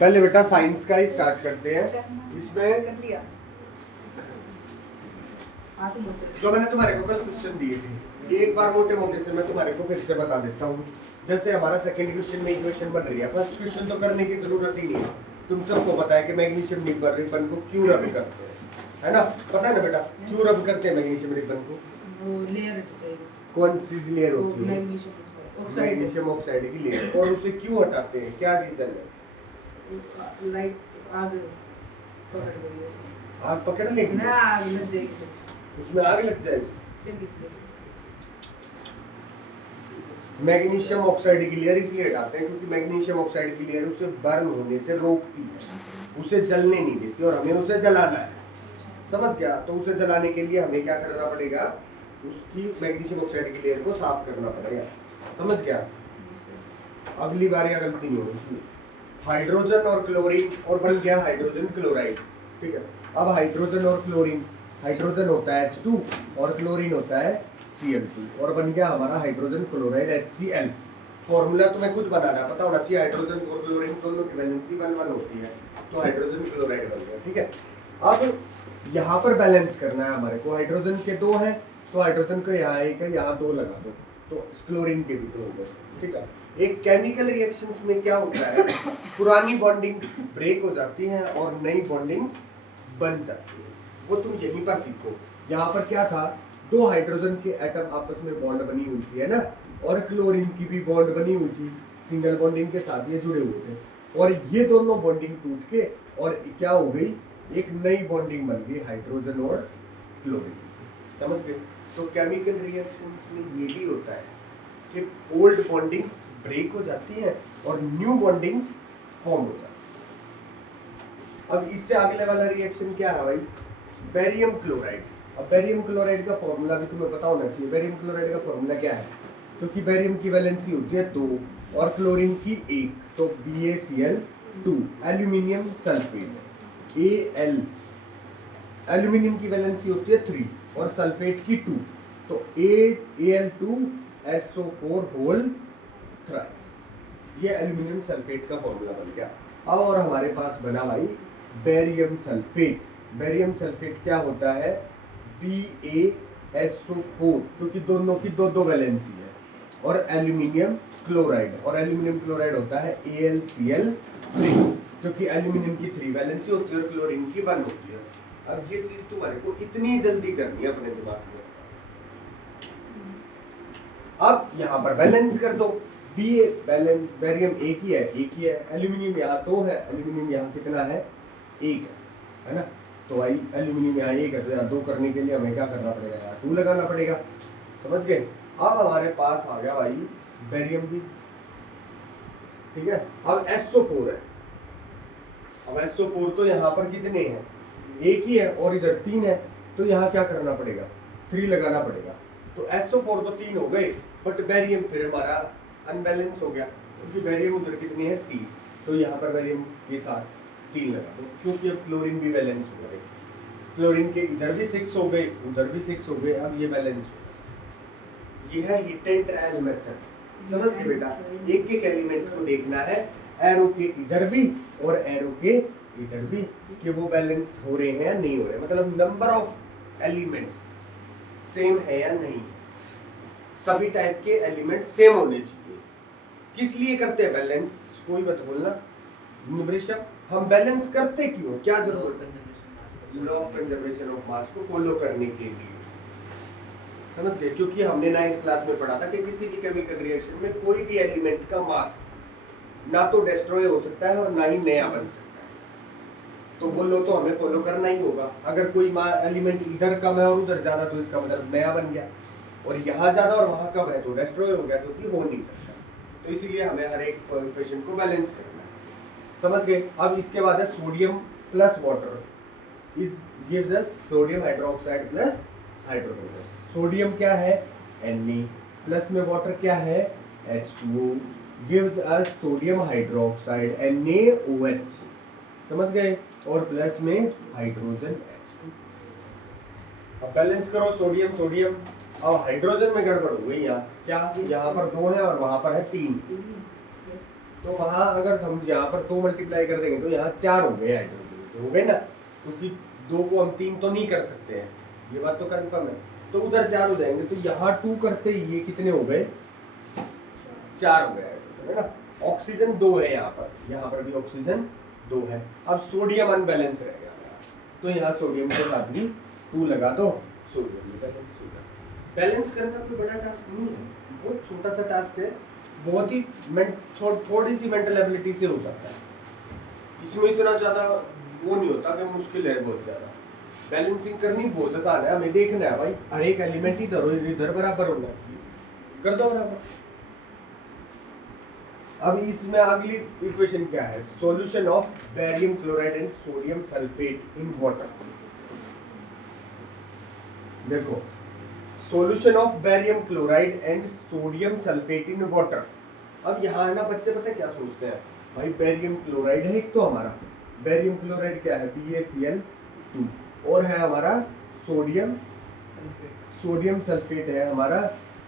पहले बेटा साइंस का ही स्टार्ट करते हैं। इसमें जो मैंने तुम्हारे को कल क्वेश्चन दिए थे, एक बार मोटे मोटे से मैं तुम्हारे को फिर से बता देता हूँ। जैसे हमारा सेकंड क्वेश्चन में इक्वेशन बन रही है, फर्स्ट क्वेश्चन तो करने की जरूरत ही नहीं है। तुम सबको पता है कि मैग्नीशियम रिबन को क्यों रब करते हैं, है ना? पता है ना बेटा क्यों रब करते हैं मैग्नीशियम रिबन को? लेयर कौन सी लेयर होती है? मैग्नीशियम ऑक्साइड की लेयर। और उसे क्यों हटाते हैं, क्या रीजन है? लाइट आग पकड़ गई, आग पकड़ लेगी ना आग लग जाएगी, उसमें आग लग जाएगी। फिर किसलिए? मैग्नीशियम ऑक्साइड की लेयर इसलिए हटाते हैं क्योंकि मैग्नीशियम ऑक्साइड की लेयर उसे बर्न होने से रोकती है, उसे जलने नहीं देती, और हमें उसे जलाना है। समझ गया? तो उसे जलाने के लिए हमें क्या करना पड़ेगा? उसकी मैग्नीशियम ऑक्साइड की लेयर को साफ करना पड़ेगा। समझ गया? अगली बार या गलती नहीं होगी उसमें। हाइड्रोजन और क्लोरीन, और बन गया हाइड्रोजन क्लोराइड। ठीक है, अब हाइड्रोजन और क्लोरीन, हाइड्रोजन होता है H2 और क्लोरीन होता है Cl2, और बन गया हमारा हाइड्रोजन क्लोराइड HCl। फॉर्मूला तुम्हें खुद बनाना है, पता होना चाहिए। हाइड्रोजन और क्लोरीन दोनों की वैलेंसी 1-1 होती है, तो हाइड्रोजन क्लोराइड बन गया। ठीक है, अब यहाँ पर बैलेंस करना है हमारे को। हाइड्रोजन के 2 हैं तो हाइड्रोजन को यहाँ 1 है, यहाँ 2 लगा दो, तो क्लोरीन के भी 2 हो गए। ठीक है, एक केमिकल रिएक्शंस में क्या होता है, पुरानी बॉन्डिंग्स ब्रेक हो जाती हैं और नई बॉन्डिंग्स बन जाती है। वो तुम यहीं पर सीखो। यहाँ पर क्या था, 2 हाइड्रोजन के एटम आपस में बॉन्ड बनी हुई थी, है ना? और क्लोरीन की भी बॉन्ड बनी हुई थी, सिंगल बॉन्डिंग के साथ ये जुड़े हुए थे, और ये दोनों बॉन्डिंग टूट के और क्या हो गई, एक नई बॉन्डिंग बन गई हाइड्रोजन और क्लोरीन। समझ गए? तो केमिकल रिएक्शंस में ये भी होता है कि ओल्ड बॉन्डिंग्स ब्रेक हो जाती है और न्यू बॉन्डिंग्स फॉर्म हो जाती है। अब इससे अगले वाला रिएक्शन क्या है भाई, बेरियम क्लोराइड। अब बेरियम क्लोराइड का फॉर्मूला भी तुम्हें पता होना चाहिए। बेरियम क्लोराइड का फॉर्मूला क्या है? क्योंकि बेरियम की वैलेंसी होती है 2 और क्लोरीन की 1, तो BaCl2। Aluminium sulphate Al, aluminium की वैलेंसी होती है 3 और सल्फेट की 2, तो Al2SO4 होल थ्राइस। ये एल्यूमिनियम सल्फेट का फॉर्मूला बन गया। अब और हमारे पास बना भाई बेरियम सल्फेट। बेरियम सल्फेट क्या होता है, BaSO4, क्योंकि दोनों की 2-2 वैलेंसी है, और एल्यूमिनियम क्लोराइड, और एल्यूमिनियम क्लोराइड होता है AlCl3, क्योंकि एल्यूमिनियम की 3 वैलेंसी होती है और क्लोरीन की 1 होती है। अब ये चीज तुम्हारे को इतनी जल्दी करनी है अपने दिमाग में। अब यहाँ पर बैलेंस कर दो, बेरियम एक ही है, एल्यूमिनियम यहाँ 2 है, एल्यूमिनियम यहाँ कितना है, 1 है ना? तो भाई एल्यूमिनियम यहाँ 1 है, तो यहाँ 2 करने के लिए हमें क्या करना पड़ेगा, यहाँ 2 लगाना पड़ेगा। समझ गए? अब हमारे पास आ गया भाई बेरियम भी। ठीक है, अब SO4 है। अब SO4 तो यहाँ पर कितने हैं, 1 ही है, और इधर 3 है, तो यहाँ क्या करना पड़ेगा, 3 लगाना पड़ेगा। तो SO4 तो 3 हो गए, बट बेरियम फिर हमारा अनबैलेंस हो गया, क्योंकि बेरियम उधर कितने हैं, 3, तो यहाँ पर बेरियम के साथ 3 लगा दो, क्योंकि अब क्लोरीन भी बैलेंस हो गए। क्लोरीन के इधर भी 6 हो गए, उधर भी 6 हो गए, अब ये बैलेंस हो गए। ये है हिट एंड ट्रायल मेथड। समझ गए बेटा? एक एक एलिमेंट को देखना है, एरो के इधर भी और एरो के इधर भी, कि वो बैलेंस हो रहे हैं या नहीं हो रहे, मतलब नंबर ऑफ एलिमेंट्स सेम है या नहीं। सभी टाइप के एलिमेंट सेम होने चाहिए। किस लिए करते हैं बैलेंस, कोई मत बोलना वृषभ, हम बैलेंस करते क्यों, क्या जरूरत है? Law of conservation of mass को फॉलो करने के लिए। समझ गए? क्योंकि हमने 9th क्लास में पढ़ा था कि किसी भी केमिकल रिएक्शन में कोई भी एलिमेंट का मास ना तो डिस्ट्रॉय हो सकता है और ना ही नया बन सकता है, तो वो लो तो हमें फॉलो करना ही होगा। अगर कोई एलिमेंट इधर कम है और उधर ज्यादा, तो इसका मतलब नया बन गया, और यहाँ ज्यादा और वहाँ कम है तो डिस्ट्रॉय हो गया, जो कि हो नहीं सकता। तो इसीलिए हमें हर एक इक्वेशन को बैलेंस करना है। समझ गए? अब इसके बाद है sodium plus water is gives us sodium hydroxide plus hydrogen. Sodium क्या है, Na, प्लस में वाटर क्या है, H2O, gives us sodium hydroxide NaOH। समझ गए? और प्लस में हाइड्रोजन H2। अब बैलेंस करो सोडियम सोडियम, अब हाइड्रोजन में गड़बड़ हो गई। यहाँ क्या, यहाँ पर 2 है और वहां पर है 3, तो वहाँ अगर हम यहाँ पर 2 मल्टीप्लाई कर देंगे तो यहाँ 4 हो गए हाइड्रोजन, हो गए ना, क्योंकि 2 को हम 3 तो नहीं कर सकते हैं, ये बात तो कंफर्म है। तो उधर 4 हो जाएंगे, तो यहाँ 2 करते ही ये कितने हो गए, 4 हो गए हाइड्रोजन, है ना। ऑक्सीजन 2 है यहाँ पर भी ऑक्सीजन 2 है। अब सोडियम अनबैलेंस रह गया, तो यहाँ सोडियम के साथ भी 2 लगा दो, सोडियम भी बैलेंस होगा। बैलेंस करना कोई बड़ा टास्क नहीं है, बहुत छोटा सा टास्क है, बहुत ही थोड़ी सी मेंटल एबिलिटी से हो जाता है, इसमें इतना ज्यादा वो नहीं होता कि मुश्किल है बहुत ज्यादा। बैलेंसिंग करनी बहुत आसान है, हमें देखना है भाई हर एक एलिमेंट इधर बराबर होना चाहिए, कर दो बराबर। अब इसमें अगली इक्वेशन क्या है, solution of barium chloride and sodium sulphate in water. देखो, solution of barium chloride and sodium sulphate in water. अब यहाँ है ना, बच्चे पता है क्या सोचते हैं, भाई बेरियम क्लोराइड है एक तो हमारा, बेरियम क्लोराइड क्या है, BaCl2, और है हमारा सोडियम सल्फेट है हमारा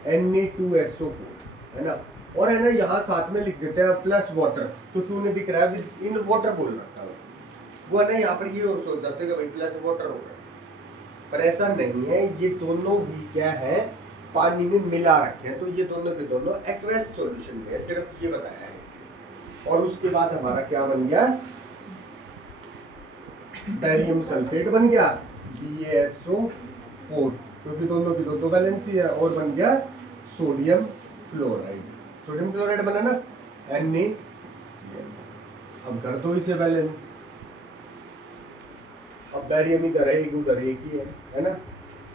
Na2SO4, है ना। और है ना, यहाँ साथ में लिख देते हैं प्लस वाटर, तो तूने दिख रहा है इन वाटर बोल रखा है, वो है ना, यहाँ पर ये और सोच जाते हैं कि भाई प्लस वाटर हो रहा है, पर ऐसा नहीं है, ये दोनों भी क्या है, पानी में मिला रखे हैं, तो ये दोनों के दोनों एक्वस सॉल्यूशन में है, सिर्फ ये बताया है इसलिए। और उसके बाद हमारा क्या बन गया, बेरियम सल्फेट बन गया BaSO4, क्योंकि दोनों की दो वैलेंसी है, और बन गया सोडियम क्लोराइड, सोडियम क्लोराइड बना ना NaCl। अब कर दो इसे बैलेंस, अब बेरियम इधर है, उधर एक ही है ना।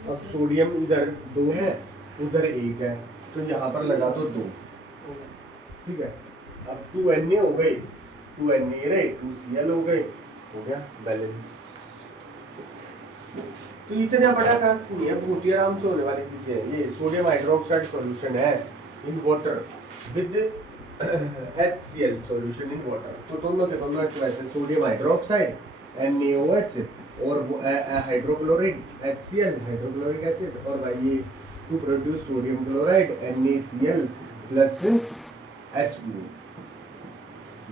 अब सोडियम इधर 2 है, उधर 1 है, तो यहाँ पर लगा दो 2, ठीक है। अब 2Na हो गई, 2Na रहे, 2Cl हो गए, हो गया बैलेंस। तो इतना बड़ा टास्क नहीं है, बहुत ही आराम से होने वाली चीज है ये। सोडियम हाइड्रोक्साइड सॉल्यूशन है in water with HCl solution in water, तो दोनों के दोनों वैसे सोडियम हाइड्रोक्साइड NaOH और हाइड्रोक्लोराइड HCl हाइड्रोक्लोरिक एसिड, और भाई ये to produce sodium chloride NaCl plus H2O।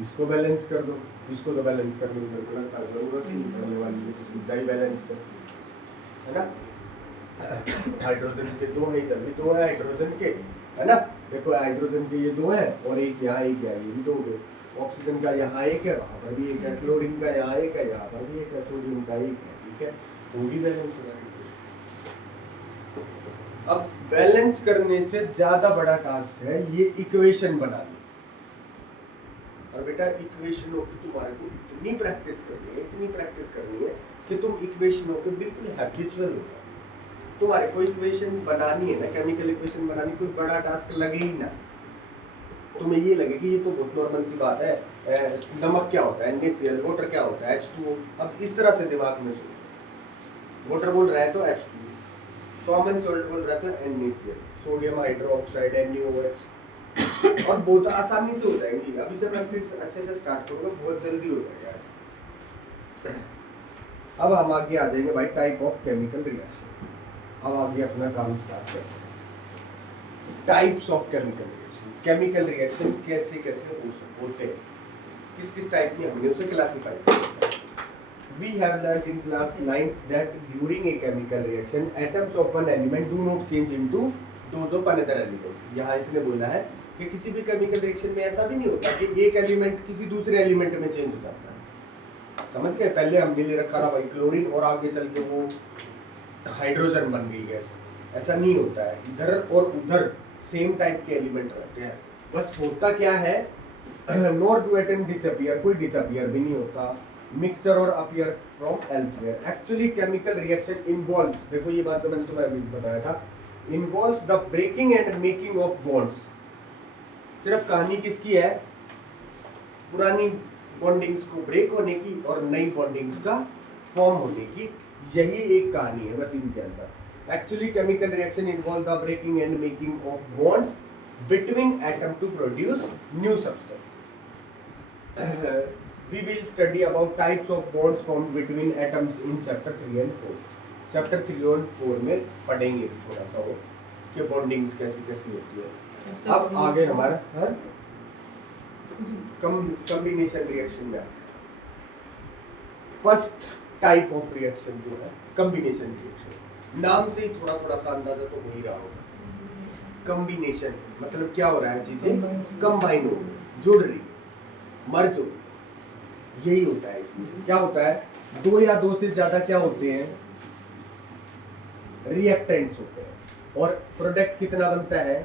इसको बैलेंस कर दो, इसको तो बैलेंस करने की जरूरत ही नहीं पड़ने वाली है, सीधा ही बैलेंस कर, है ना। हाइड्रोजन के 2 है, इधर भी 2 है हाइड्रोजन के, है ना। देखो हाइड्रोजन के ये 2 है, और एक यहाँ एक है, ये भी 2 हो गए। ऑक्सीजन का यहाँ 1 है, वहाँ पर भी 1 है, क्लोरीन का यहाँ 1 है, यहाँ पर भी 1 है, सोडियम का 1 है, ठीक है, वो भी बैलेंस हो जाएगा। अब बैलेंस करने से ज्यादा बड़ा टास्क है ये इक्वेशन बनाना, और बेटा इक्वेशनों की तुम्हारे को इतनी प्रैक्टिस करनी है कि तुम इक्वेशनों के बिल्कुल हैबिचुअल हो जाओ। तुम्हारे को इक्वेशन बनानी है ना, केमिकल इक्वेशन बनानी कोई बड़ा टास्क लगे ही ना, तुम्हें ये लगे कि ये तो बहुत नॉर्मल सी बात है, नमक क्या होता है NaCl, वाटर क्या होता है H2O। अब इस तरह से दिमाग में सोचो, वाटर बोल रहा है तो H2O, कॉमन सॉल्ट बोल रहा है तो NaCl, सोडियम हाइड्रोक्साइड NaOH, और बहुत आसानी से हो जाएगी। अभी से प्रैक्टिस अच्छे से स्टार्ट करोगे, बहुत जल्दी हो जाएगा। अब हम आगे आ जाएंगे भाई टाइप ऑफ केमिकल रिएक्शन। अब आगे अपना काम स्टार्ट करते हैं, types of chemical reaction. Chemical reaction कैसे कैसे होते हैं, किस किस टाइप की हमने उसे क्लासिफाई किया। We have learned in class 9 that during a chemical reaction atoms of one element do not change into those of another element। यहाँ इसने बोला है कि किसी भी केमिकल रिएक्शन में ऐसा भी नहीं होता कि एक एलिमेंट किसी दूसरे एलिमेंट में चेंज हो जाता है। समझ गए, पहले हमने ले रखा था भाई क्लोरीन, और आगे चल के वो हाइड्रोजन बन गई गैस, ऐसा नहीं होता है। इधर और उधर सेम टाइप के एलिमेंट रहते हैं, बस होता क्या है, नॉट टू एटम डिसअपियर, कोई डिसअपियर भी नहीं होता, मिक्सचर और appear from elsewhere. Actually chemical reaction involves, देखो ये बात तो मैंने तुम्हें अभी बताया था, involves the breaking and making of bonds. सिर्फ कहानी किसकी है, पुरानी बॉन्डिंग्स को ब्रेक होने की और नई बॉन्डिंग्स का फॉर्म होने की, यही एक कहानी है बस इनके अंदर। Actually chemical reaction involve the breaking and making of bonds between atom to produce new substances. We will study about types of bonds formed between atoms in chapter 3 and 4। Chapter 3 और 4 में पढ़ेंगे थोड़ा सा वो कि बॉन्डिंग्स कैसी कैसी होती है। अब आगे हमारा कॉम्बिनेशन रिएक्शन में आता है। फर्स्ट टाइप ऑफ रिएक्शन जो है कॉम्बिनेशन रिएक्शन, नाम से ही थोड़ा थोड़ा सा अंदाजा तो हो ही रहा होगा। कॉम्बिनेशन मतलब क्या हो रहा है, चीजें कंबाइन हो रही, जुड़ रही, मर्ज हो रही, यही होता है इसमें। क्या होता है, दो या दो से ज्यादा क्या होते हैं, रिएक्टेंट्स होते हैं, और प्रोडक्ट कितना बनता है,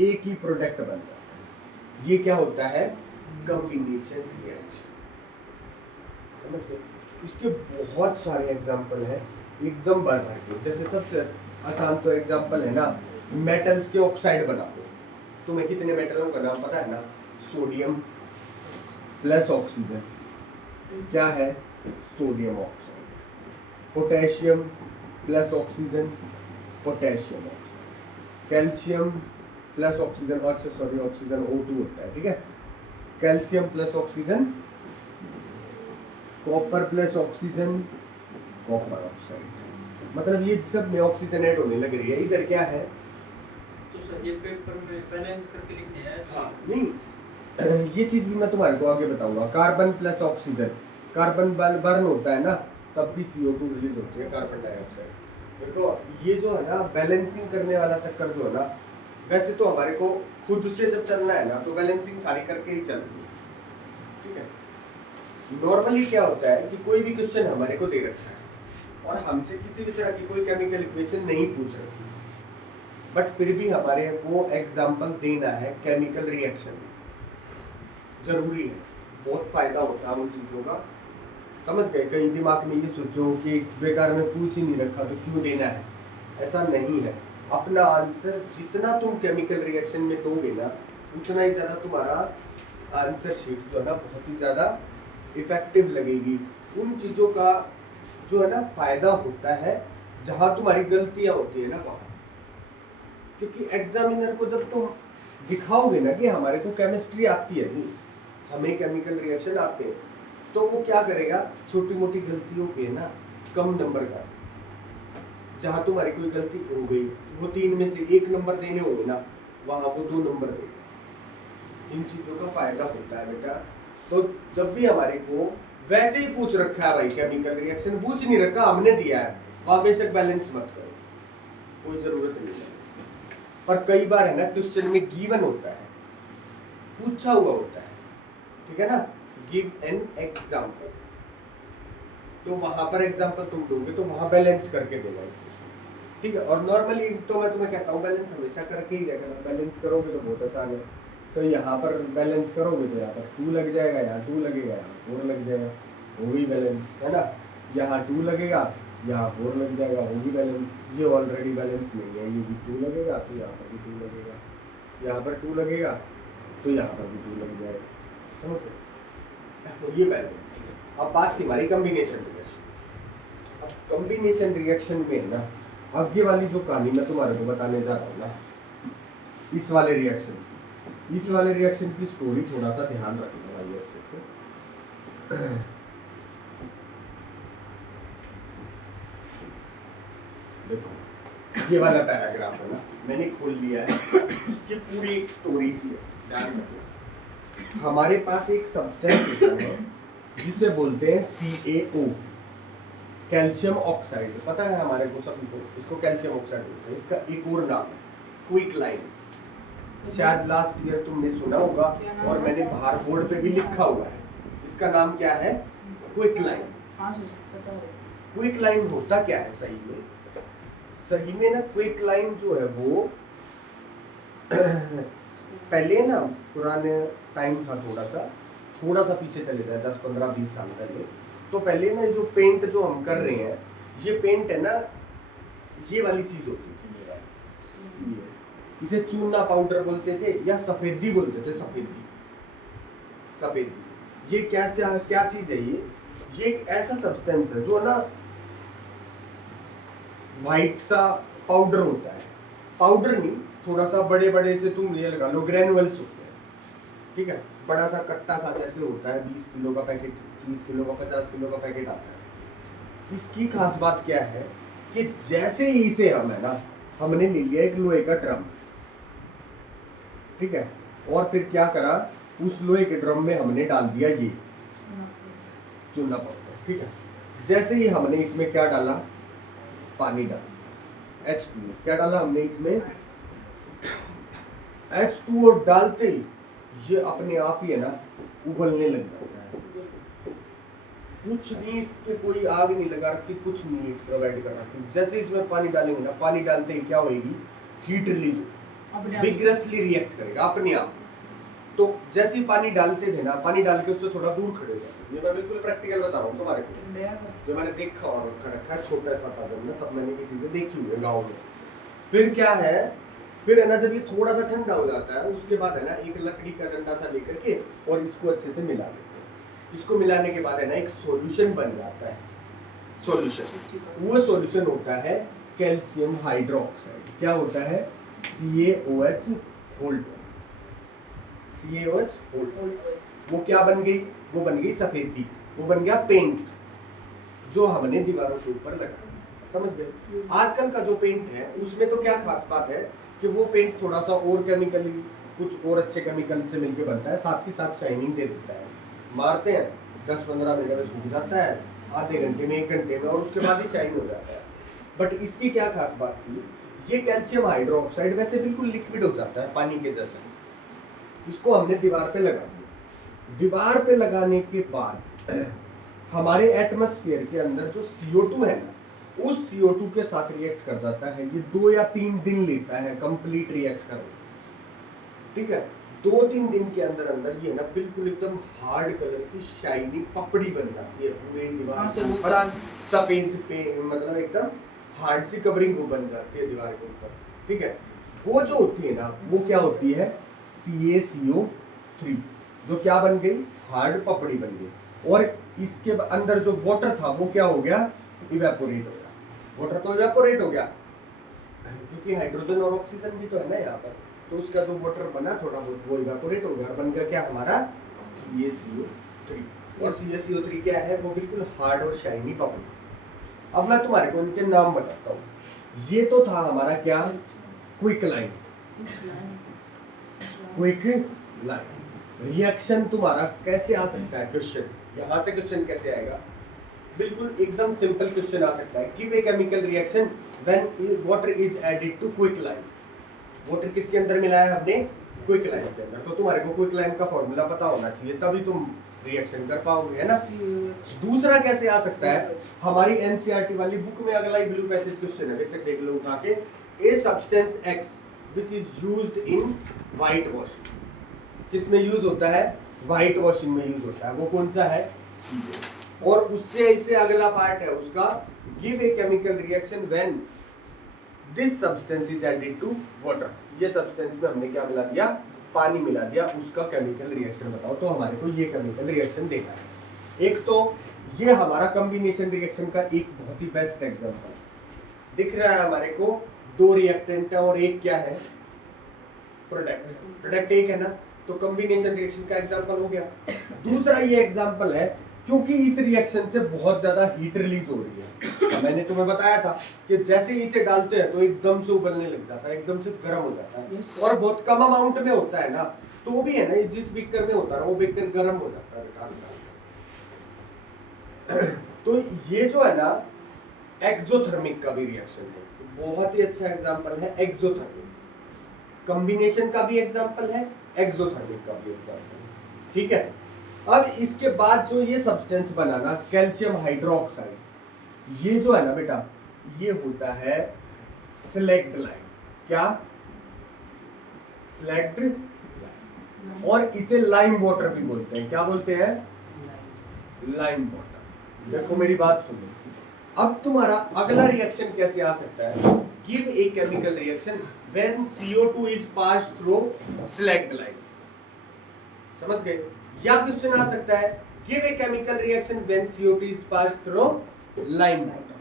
एक ही प्रोडक्ट बनता है। ये क्या होता है, कॉम्बिनेशन रिएक्शन। समझ गए? इसके बहुत सारे एग्जाम्पल हैं, एकदम भर भर के। जैसे सबसे आसान तो एग्जाम्पल है ना, मेटल्स के ऑक्साइड बना दो। तुम्हें कितने मेटलों का नाम पता है ना, सोडियम प्लस ऑक्सीजन क्या है, sodium oxide. Potassium plus oxygen, potassium oxide. Calcium plus oxygen, sorry oxygen O2 होता है, ठीक है। Calcium plus oxygen, copper plus oxygen, copper oxide. मतलब ये सब में ऑक्सीजन ऐड होने लग रही है। इधर क्या है, तो सर ये पेपर में बैलेंस करके लिखते हैं। हाँ नहीं, ये चीज भी मैं तुम्हारे को आगे बताऊंगा। Carbon plus oxygen, carbon burn होता है ना, तब भी CO2 रिलीज होती है, कार्बन डाइऑक्साइड। देखो ये जो है ना बैलेंसिंग करने वाला चक्कर जो है ना, वैसे तो हमारे को खुद से जब चलना है ना तो बैलेंसिंग सारी करके ही चलती है, ठीक है। नॉर्मली क्या होता है कि कोई भी क्वेश्चन हमारे को दे रखा है और हमसे किसी भी तरह की कोई केमिकल इक्वेशन नहीं पूछ रखी, बट फिर भी हमारे को एग्जाम्पल देना है केमिकल रिएक्शन। जरूरी है, बहुत फायदा होता है उन चीज़ों का। समझ गए? कहीं दिमाग में ये सोचो कि बेकार में पूछ ही नहीं रखा तो क्यों देना है, ऐसा नहीं है। अपना आंसर जितना तुम केमिकल रिएक्शन में दोगे ना, उतना ही ज़्यादा तुम्हारा आंसर शीट जो है ना बहुत ही ज़्यादा इफेक्टिव लगेगी। उन चीज़ों का जो है ना फायदा होता है जहाँ तुम्हारी गलतियाँ होती है ना वहाँ, क्योंकि एग्जामिनर को जब तुम दिखाओगे ना कि हमारे को केमिस्ट्री आती है, नहीं हमें केमिकल रिएक्शन आते हैं, तो वो क्या करेगा, छोटी मोटी गलतियों के ना कम नंबर का, जहाँ तुम्हारी कोई गलती हो गई वो 3 में से 1 नंबर देने होंगे ना, वहाँ वो 2 नंबर देगा। इन चीज़ों का फायदा होता है बेटा। तो जब भी हमारे को वैसे ही पूछ रखा है भाई केमिकल रिएक्शन, पूछ नहीं रखा, हमने दिया है, वहाँ बेशक बैलेंस मत करो, कोई जरूरत नहीं है। पर कई बार है ना क्वेश्चन में गिवन होता है, पूछा हुआ होता है, ठीक है ना, गिव एन एग्जाम्पल, तो वहां पर एग्जाम्पल तुम दोगे तो वहां बैलेंस करके देना, ठीक है। और नॉर्मली तो मैं तुम्हें कहता हूँ बैलेंस हमेशा करके ही रहना। बैलेंस करोगे तो बहुत आसान है। तो यहाँ पर बैलेंस करोगे तो यहाँ पर 2 लग जाएगा, यहाँ 2 लगेगा, यहाँ 4 लग जाएगा, वो भी बैलेंस है ना। यहाँ 2 लगेगा, यहाँ 4 लग जाएगा, वो भी बैलेंस। ये ऑलरेडी बैलेंस नहीं है, ये भी 2 लगेगा तो यहाँ पर भी 2 लगेगा, यहाँ पर 2 लगेगा तो यहाँ पर भी 2 लग जाएगा, समझ गए? ये बैलेंस। अब बात थी हमारी कॉम्बिनेशन रिएक्शन। अब कॉम्बिनेशन रिएक्शन में ना, अब ये वाली जो कहानी मैं तुम्हारे को बताने जा रहा हूँ ना, इस वाले रिएक्शन की स्टोरी थोड़ा सा ध्यान रखना भाई अच्छे से। देखो ये वाला पैराग्राफ है ना, मैंने खोल लिया है, इसकी पूरी एक स्टोरी सी है, ध्यान रखो। हमारे पास एक सब्सटेंस होता है जिसे बोलते हैं CaO, कैल्शियम ऑक्साइड। पता है हमारे को सभी को, इसको कैल्शियम ऑक्साइड बोलते हैं। इसका एक और नाम है क्विकलाइन, शायद लास्ट ईयर तुमने सुना होगा और मैंने बाहर बोर्ड पे भी लिखा हुआ है। इसका नाम क्या है, क्विकलाइन। हाँ सर पता है। क्विकलाइन होता क्या है सही में? सही में ना क्विकलाइन जो है वो पहले ना पुराने टाइम था, थोड़ा सा पीछे चले जाए 10, 15, 20 साल पहले, तो पहले ना जो पेंट जो हम कर रहे हैं, ये पेंट है ना, ये वाली चीज होती थी, इसे चूना पाउडर बोलते थे या सफेदी बोलते थे, सफेदी। ये क्या चीज है, ये एक ऐसा सब्सटेंस है जो ना व्हाइट सा पाउडर होता है, पाउडर नहीं, थोड़ा सा बड़े बड़े से तुम ये लगा लो ग्रेनुअल्स होते हैं, ठीक है, बड़ा सा कट्टा सा जैसे होता है, 20 किलो का पैकेट, 30 किलो का, 50 किलो का पैकेट आता है। इसकी खास बात क्या है कि जैसे ही इसे हम है ना, हमने ले लिया एक लोहे का ड्रम, ठीक है, और फिर क्या करा, उस लोहे के ड्रम में हमने डाल दिया ये चूना पाउडर, ठीक है। जैसे ही हमने इसमें क्या डाला, पानी डाला, H2O, क्या डाला हमने इसमें, H2O डालते ही ये अपने आप ही है ना उबलने लग जाता है। कुछ नहीं, इस पे कोई आग नहीं लगा रखी, कुछ नहीं प्रोवाइड कर रखी। जैसे इसमें पानी डालेंगे ना, पानी डालते ही क्या होगी, हीट रिलीज, विग्रसली रिएक्ट करेगा अपने आप। तो जैसे ही पानी डालते थे ना, पानी डाल के उससे थोड़ा दूर खड़े हो जाते। ये मैं बिल्कुल प्रैक्टिकल बता रहा हूँ तुम्हारे को, जो मैंने देखा और रखा है छोटा सा था जब मैं, तब मैंने ये चीजें देखी हुई है गाँव में। फिर क्या है, फिर है ना जब ये थोड़ा सा ठंडा हो जाता है, उसके बाद है ना एक लकड़ी का डंडा सा लेकर के और इसको अच्छे से मिला देते हैं। इसको मिलाने के बाद है ना एक सॉल्यूशन बन जाता है। सॉल्यूशन, वो सॉल्यूशन होता है कैल्शियम हाइड्रोक्साइड। क्या होता है, CaOH होल्ड, CaOH होल्ड। वो क्या बन गई, वो बन गई सफेदी, वो बन गया पेंट जो हमने दीवारों के ऊपर लगा। समझ गए। आजकल का जो पेंट है उसमें तो क्या खास बात है कि वो पेंट थोड़ा सा और केमिकली, कुछ और अच्छे केमिकल से मिलके बनता है, साथ ही साथ शाइनिंग दे देता है। मारते हैं 10-15 मिनट में सूख जाता है, आधे घंटे में 1 घंटे में, और उसके बाद ही शाइन हो जाता है। बट इसकी क्या खास बात थी, ये कैल्शियम हाइड्रोक्साइड वैसे बिल्कुल लिक्विड हो जाता है पानी के जैसा। इसको हमने दीवार पे लगा दिया। दीवार पे लगाने के बाद हमारे एटमॉस्फेयर के अंदर जो CO2 है ना, उस CO2 के साथ रिएक्ट कर जाता है। ये 2 या 3 दिन लेता है कंप्लीट रिएक्ट करने, ठीक है। 2-3 दिन के अंदर अंदर ये ना बिल्कुल एकदम हार्ड कलर की शाइनी पपड़ी बन जाती है पूरे दीवार के ऊपर, सफेद पे, मतलब एकदम हार्ड सी कवरिंग वो बन जाती है दीवार के ऊपर, ठीक है। वो जो होती है ना, वो क्या होती है, CaCO3, जो क्या बन गई, हार्ड पपड़ी बन गई। और इसके अंदर जो वाटर था वो क्या हो गया, इवेपोरेट हो गया। वाटर तो इवेपोरेट हो गया क्योंकि हाइड्रोजन और ऑक्सीजन भी तो है ना यहाँ पर, तो उसका जो वाटर बना थोड़ा बहुत वो इवेपोरेट हो गया, बन गया क्या हमारा CaCO3। और CaCO3 क्या है, वो बिल्कुल हार्ड और शाइनी पपड़ी। अब मैं तुम्हारे को इनके नाम बताता हूँ। ये तो था हमारा क्या, क्विकलाइन। क्विकलाइन रिएक्शन तुम्हारा कैसे आ सकता है, क्वेश्चन यहाँ से क्वेश्चन कैसे आएगा, बिल्कुल एकदम सिंपल क्वेश्चन आ सकता है। Give a chemical reaction when water is added to quicklime. Water किसके अंदर मिलाया हमने, क्विकलाइन के अंदर। तो तुम्हारे को क्विकलाइन का फॉर्मूला पता होना चाहिए, तभी तुम रिएक्शन कर पाओगे, है ना। दूसरा कैसे आ सकता है, हमारी NCERT वाली बुक में अगला ही ब्लू पैसेज क्वेश्चन है, बेशक देख लो उठा के। A substance X which is used in white washing, किसमें यूज होता है, व्हाइट वॉशिंग में यूज होता है। वो कौन सा है, CO। और उससे इससे अगला पार्ट है उसका, give a chemical reaction when this substance is added to water. ये सब्सटेंस में हमने क्या मिला दिया, पानी मिला दिया, उसका केमिकल रिएक्शन बताओ। तो हमारे को ये केमिकल रिएक्शन देखा है। एक तो ये हमारा कॉम्बिनेशन रिएक्शन का एक बहुत ही बेस्ट एग्जांपल दिख रहा है हमारे को। 2 रिएक्टेंट है और एक क्या है, प्रोडक्ट। प्रोडक्ट एक है ना, तो कॉम्बिनेशन रिएक्शन का एग्जांपल हो गया। दूसरा ये एग्जांपल है क्योंकि इस रिएक्शन से बहुत ज्यादा हीट रिलीज हो रही है। मैंने तुम्हें बताया था कि जैसे ही इसे डालते हैं तो एकदम से उबलने लग जाता है, एकदम से गर्म हो जाता है। और बहुत कम अमाउंट में होता है ना, तो भी है ना, जिस बीकर में होता है वो बीकर गर्म हो जाता है। तो ये जो है ना एक्सोथर्मिक का भी रिएक्शन है, बहुत ही अच्छा एग्जांपल है एक्सोथर्मिक। कॉम्बिनेशन का भी एग्जांपल है, एक्सोथर्मिक का भी एग्जांपल है, ठीक है। अब इसके बाद जो ये सब्सटेंस बना ना, कैल्शियम हाइड्रोक्साइड, ये जो है ना बेटा, ये होता है स्लैग्ड लाइम। क्या, स्लैग्ड लाइम। और इसे लाइम वाटर भी बोलते हैं। क्या बोलते हैं, लाइम वाटर। देखो मेरी बात सुनो। अब तुम्हारा अगला रिएक्शन कैसे आ सकता है, give a chemical reaction when CO2 is passed through slagged lime. समझ गए। या क्वेश्चन आ सकता है, give a chemical reaction when CO2 is passed through lime water.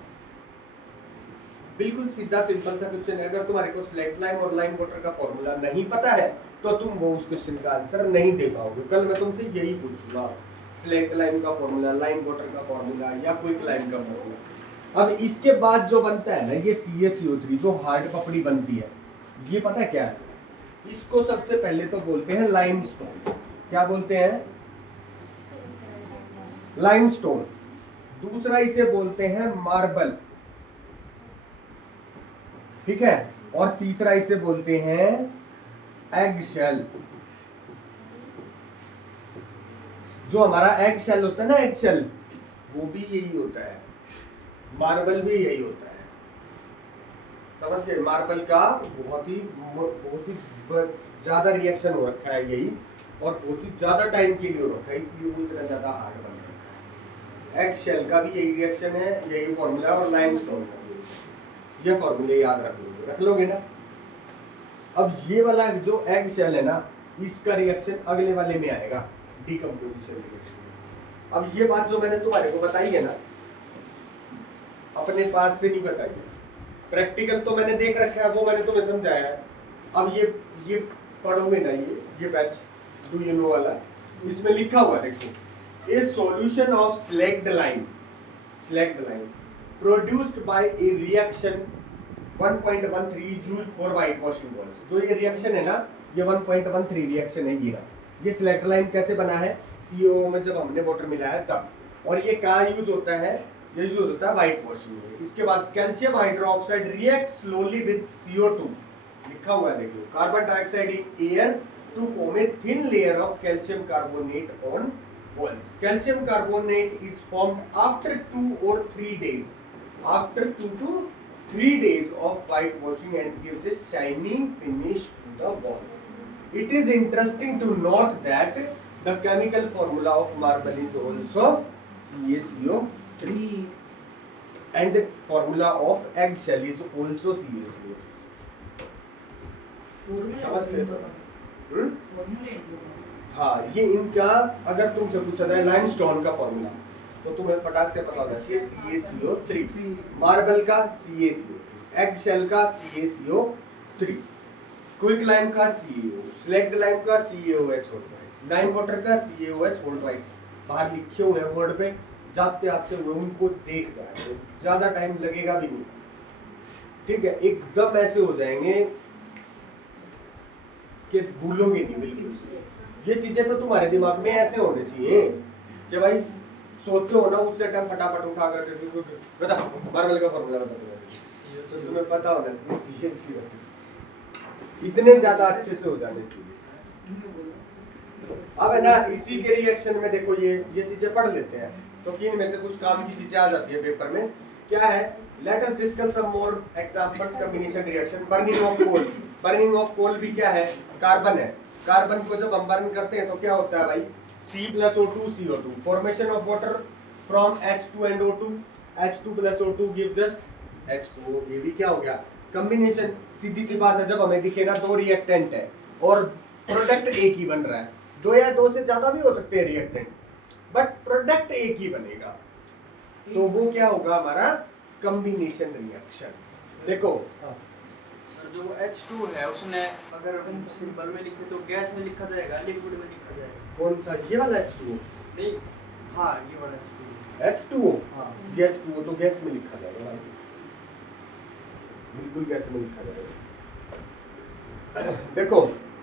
बिल्कुल सीधा सिंपल सा क्वेश्चन है। अगर तुम्हारे को स्लैग्ड लाइम और लाइम वाटर का फॉर्मूला नहीं पता है तो तुम वो उस क्वेश्चन का आंसर नहीं दे पाओगे। कल मैं तुमसे यही पूछूंगा, स्लैग्ड लाइम का फॉर्मूला, लाइम वाटर का फॉर्मूला या क्विक लाइम का फॉर्मूला। अब इसके बाद जो बनता है ना, ये CaCO3 जो हार्ड पपड़ी बनती है, ये पता है क्या है, इसको सबसे पहले तो बोलते हैं लाइमस्टोन। क्या बोलते हैं? लाइमस्टोन। दूसरा इसे बोलते हैं मार्बल, ठीक है। और तीसरा इसे बोलते हैं एग शेल। जो हमारा एग शेल होता है ना, एग शेल, वो भी यही होता है, मार्बल भी यही होता है। समझ गए? मार्बल का बहुत ही ज्यादा रिएक्शन हो रखा है यही, और बहुत ही ज्यादा टाइम के लिए हो रखा है, इसलिए वो इतना ज्यादा हार्ड बन रहा है। एग शेल का भी यही रिएक्शन है, यही फॉर्मूला, और लाइमस्टोन का भी। ये फॉर्मूले याद रख लोगे ना। अब ये वाला जो एग शेल है ना, इसका रिएक्शन अगले वाले में आएगा, डिकम्पोजिशन रिएक्शन। अब ये बात जो मैंने तुम्हारे को बताई है ना, अपने पास से नहीं बताई है, प्रैक्टिकल तो मैंने देख रखा है, वो मैंने तुम्हें समझाया है। अब ये पढ़ोगे ना, ये बैच डू यू नो वाला, इसमें लिखा हुआ देखो, ए solution of slagged lime produced by A reaction 1.13 used for white washing walls. जो ये रिएक्शन है ना, ये 1.13 रिएक्शन है। ये स्लैग्ड लाइम कैसे बना है? CO में जब हमने वाटर मिलाया तब। और ये कहाँ यूज होता है? ये यूज होता है व्हाइट वॉशिंग में। इसके बाद calcium hydroxide react slowly with CO2, लिखा हुआ है देखो, carbon dioxide in air to form a thin layer of calcium carbonate on walls. Calcium carbonate is formed after 2 or 3 days. After 2 to 3 days of white washing and gives a shiny finish to the walls. It is interesting to note that the chemical formula of marble is also CaCO3 and formula of eggshell is also CaCO3. हाँ, ये इनका अगर तुमसे पूछा जाए limestone का formula, तो तुम्हें फटाक से पता होना चाहिए CaCO3, मार्बल का CaCO3, एग शेल का CaCO3, क्विक लाइम का CaO, स्लैग्ड लाइम का CaOH, लाइम वाटर का CaOH। बाहर लिखे हुए हैं बोर्ड पे, जाते आते हुए उनको देख जाए, ज्यादा टाइम लगेगा भी नहीं, ठीक है। एकदम ऐसे हो जाएंगे कि भूलोगे नहीं बिल्कुल। ये चीजें तो तुम्हारे दिमाग में ऐसे होने चाहिए कि भाई सोचो ना, उससे टाइम फटाफट उठा कर बता मार्बल का फॉर्मूला बता, तो तुम्हें पता होना चाहिए CaCO3, इतने ज्यादा अच्छे से हो जाने चाहिए। अब है ना, इसी के रिएक्शन में देखो, ये चीजें पढ़ लेते हैं तो कि इनमें से कुछ काम की चीजें आ जाती है पेपर में। क्या है? Let us discuss some more examples combination reaction. Burning of coal. Burning of coal भी क्या है? कार्बन है। कार्बन को जब हम बर्न करते हैं तो क्या होता है भाई? C+O2 CO2, formation of water from H2 and O2, H2 + O2 gives us H2O। ये भी क्या हो गया? कॉम्बिनेशन। सीधी सी बात है, जब हमें दिखे ना दो रिएक्टेंट है और प्रोडक्ट एक ही बन रहा है, दो या दो से ज्यादा भी हो सकते हैं रिएक्टेंट, बट प्रोडक्ट एक ही बनेगा, तो वो क्या होगा? हमारा कॉम्बिनेशन रिएक्शन। देखो सर, जो H2 है उसने अगर हम सिंपल में लिखे तो गैस में लिखा जाएगा, लिक्विड में लिखा जाएगा? कौन सा? ये वाला H2O? नहीं, हाँ ये वाला H2O। हाँ, ये H2O तो गैस में लिखा जाएगा, बिल्कुल गैस में लिखा जाएगा। देखो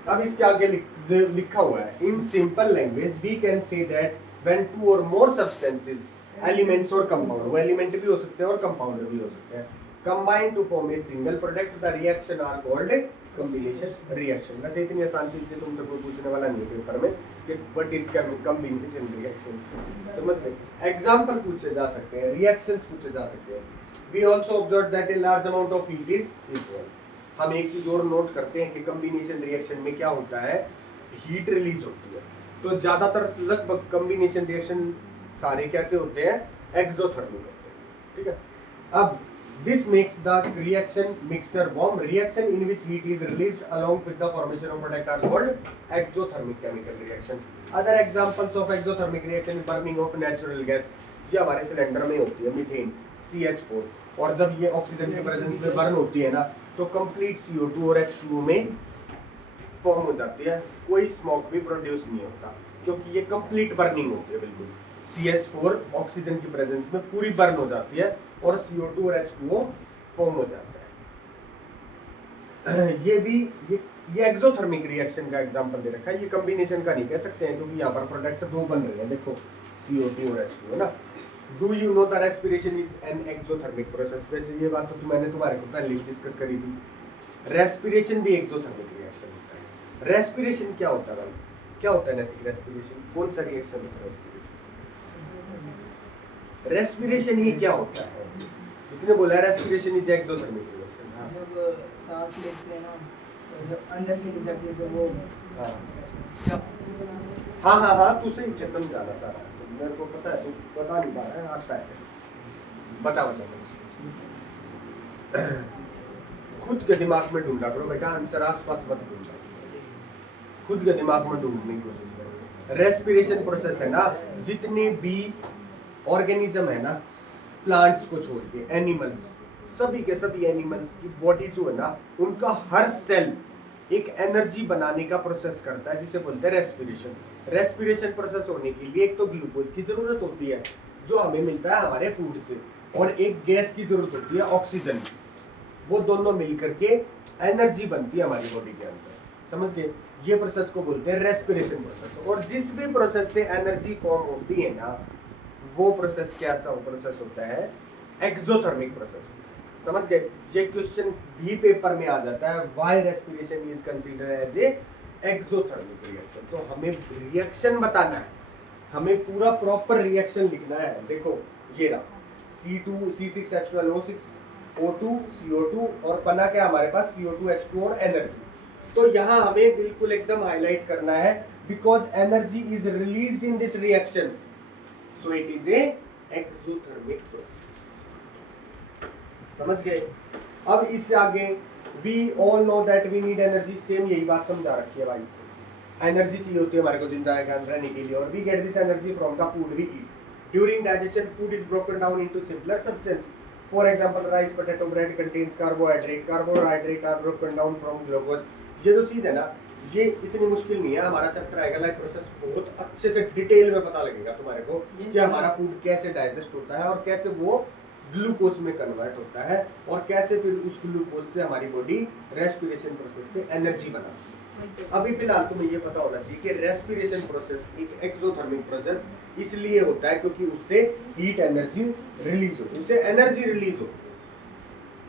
अब इसके आगे लिखा हुआ है, in simple language we can say that when two और मोर सब्सटेंसेस, एलिमेंट्स और कंपाउंड, वो एलिमेंट भी हो सकते हैं और कंपाउंड भी हो सकते हैं, combine to form a single product, the reaction are called combination reaction. वैसे इतनी आसान चीज से तुमसे कोई पूछने वाला नहीं है पेपर में कि व्हाट इज कॉम्बिनेशन रिएक्शन, समझ गए? एग्जांपल पूछे जा सकते हैं, रिएक्शंस पूछे जा सकते हैं। We also observe that a large amount of heat is equal. हम एक चीज और नोट करते हैं कि कॉम्बिनेशन रिएक्शन में क्या होता है? हीट रिलीज होती है। तो ज्यादातर लगभग कॉम्बिनेशन रिएक्शन सारे कैसे होते हैं? एक्सोथर्मिक होते हैं, ठीक है। अब this makes the reaction mixture warm. Reaction in which heat is released along with the formation of product are called exothermic chemical reaction. Other examples of exothermic reaction is burning of natural gas. ये हमारे cylinder में होती है, methane CH4, और जब ये oxygen के presence में बर्न होती है ना, तो कंप्लीट CO2 और H2O में फॉर्म हो जाती है, कोई स्मोक भी प्रोड्यूस नहीं होता, क्योंकि ये कंप्लीट बर्निंग होती है। बिल्कुल CH4 ऑक्सीजन की प्रेजेंस में पूरी बर्न हो जाती है और CO2 और H2O फॉर्म हो जाता ये भी ये एक्सोथर्मिक रिएक्शन का एग्जांपल दे रखा है, ये कॉम्बिनेशन का नहीं कह सकते हैं क्योंकि यहाँ पर प्रोडक्ट दो बन रहे हैं, देखो CO2 और H2 है ना। Do you know the respiration is an exothermic process. वैसे ये बात तो मैंने तुम्हारे को पहले डिस्कस करी थी, रेस्पिरेशन भी एक्सोथर्मिक रिएक्शन होता है। रेस्पिरेशन क्या होता है भाई, क्या होता है नैतिक रेस्पिरेशन, कौन सा रिएक्शन होता है रेस्पिरेशन? रेस्पिरेशन ये क्या होता है? इसने बोला रेस्पिरेशन इज एक्सोथर्मिक रिएक्शन। हाँ जब सांस लेते हैं ना तो जब अंदर से जाती है तो वो हाँ हाँ हाँ तू सही से समझाना सारा, मेरे को पता है, तू बता नहीं पा रहा है, आता है, बता बता। खुद के दिमाग में ढूंढा करो बेटा, आंसर आसपास मत ढूंढना, खुद के दिमाग में ढूंढने की कोशिश करो। रेस्पिरेशन प्रोसेस है ना, जितने भी ऑर्गेनिज्म है ना, प्लांट्स को छोड़ के एनिमल्स, सभी के सभी एनिमल्स की बॉडी जो है ना, उनका हर सेल एक एनर्जी बनाने का प्रोसेस करता है जिसे बोलते हैं रेस्पिरेशन। रेस्पिरेशन प्रोसेस होने के लिए एक तो ग्लूकोज की जरूरत होती है जो हमें मिलता है हमारे फूड से, और एक गैस की जरूरत होती है ऑक्सीजन की। वो दोनों मिलकर के एनर्जी बनती है हमारी बॉडी के अंदर, समझ गए? ये प्रोसेस को बोलते हैं रेस्पिरेशन प्रोसेस। और जिस भी प्रोसेस से एनर्जी फॉर्म होती है ना, वो प्रोसेस कैसा प्रोसेस होता है? Exothermic process. समझ गए? ये क्वेश्चन भी पेपर में आ जाता है, why respiration is considered as a exothermic reaction. तो हमें रिएक्शन बताना है, हमें पूरा प्रॉपर रिएक्शन लिखना है। देखो ये रहा C2C6H12O6 O2 CO2 और बना क्या हमारे पास CO2 H2 और एनर्जी। तो यहाँ हमें बिल्कुल एकदम हाईलाइट करना है, because energy is released in this reaction, so it is a exothermic process. समझ गए? अब इससे आगे we all know that we need energy, same यही बात समझा रखी है भाई। एनर्जी चाहिए होती है हमारे को जिंदा रहने के लिए, और we get this energy from the food we eat. During digestion food is broken down into simpler substance. For example rice potato bread contains carbohydrate, carbohydrate are broken down from glucose. ये जो चीज है ना, ये इतनी मुश्किल नहीं है, हमारा चैप्टर आएगा लाइफ प्रोसेस, बहुत अच्छे से डिटेल में पता लगेगा तुम्हारे को कि हमारा फूड कैसे डाइजेस्ट होता है और कैसे वो ग्लूकोज में कन्वर्ट होता है, और कैसे फिर उस ग्लूकोज से हमारी बॉडी रेस्पिरेशन प्रोसेस से एनर्जी बनाती है। अभी फिलहाल तुम्हें ये पता होना चाहिए कि रेस्पिरेशन प्रोसेस एक एक्सोथर्मिक प्रोसेस इसलिए होता है क्योंकि उससे हीट एनर्जी रिलीज हो, उससे एनर्जी रिलीज हो।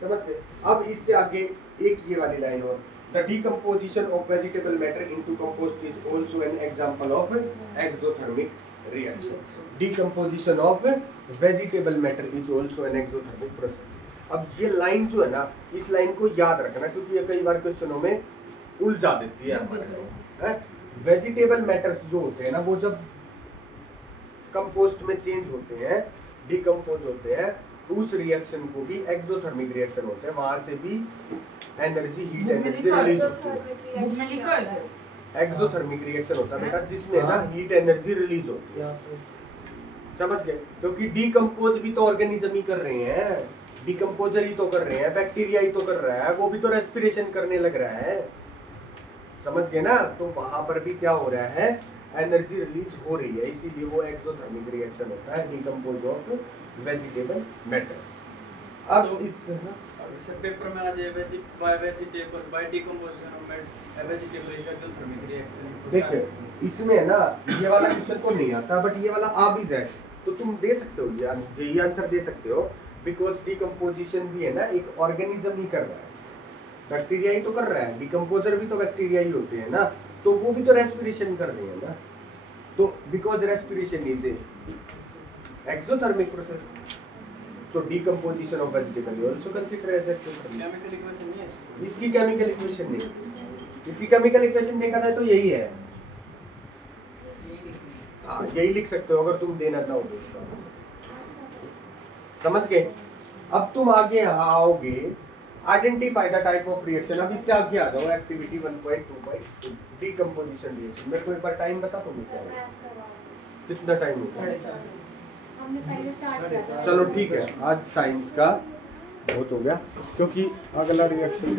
समझ गए? अब इससे आगे एक ये वाली लाइन और, the decomposition of vegetable matter into compost is also an example of exothermic reaction. Decomposition of vegetable matter is also an exothermic process. अब ये लाइन जो है ना, इस लाइन को याद रखना क्योंकि ये कई बार क्वेश्चनों में उलझा देती है हमारे। वेजिटेबल मैटर्स जो होते हैं ना, वो जब कंपोस्ट में चेंज होते हैं, डिकम्पोज होते हैं, तो उस रिएक्शन को भी एक्सोथर्मिक रिएक्शन होते हैं, वहां से भी एनर्जी, हीट एनर्जी रिलीज होती है। एक्सोथर्मिक रिएक्शन होता है बेटा जिसमें ना हीट एनर्जी रिलीज होती है। समझ गए? क्योंकि डिकम्पोज भी तो ऑर्गेनिज्म ही कर रहे हैं, डिकम्पोजर ही तो कर रहे हैं, बैक्टीरिया ही तो कर रहा है, वो भी तो रेस्पिरेशन करने लग रहा है। समझ गए ना? तो वहां पर भी क्या हो रहा है? एनर्जी रिलीज हो रही है, इसीलिए वो एक्सोथर्मिक रिएक्शन होता है, डिकम्पोज ऑफ वेजिटेबल मैटर्स। अब इस पेपर में आ जाए vegetable by decomposition of vegetable is exothermic reaction. देखिए इसमें ना ये वाला क्वेश्चन को नहीं आता, बट ये वाला आ भी जाए तो तुम दे सकते हो, ये आंसर दे सकते हो, बिकॉज डिकम्पोजिशन भी है ना एक ऑर्गेनिज्म ही कर रहा है, बैक्टीरिया ही तो कर रहा है, डिकम्पोजर भी तो बैक्टीरिया ही होते हैं ना, तो वो भी तो रेस्पिरेशन कर रहे हैं ना। तो because respiration is exothermic process, so decomposition of vegetable you also consider as exothermic। Chemical equation नहीं है इसकी केमिकल इक्वेशन नहीं, इसकी केमिकल इक्वेशन देखा जाए तो यही है। हाँ यही लिख सकते हो अगर तुम देना चाहो तो इसका। समझ गए? अब तुम आगे आओगे, identify the type of reaction. अब इससे आगे आ जाओ, एक्टिविटी 1.2 डिकम्पोजिशन रिएक्शन। मेरे को एक बार टाइम बता दो कितना टाइम होगा? चलो ठीक है, आज साइंस का बहुत हो गया क्योंकि अगला रिएक्शन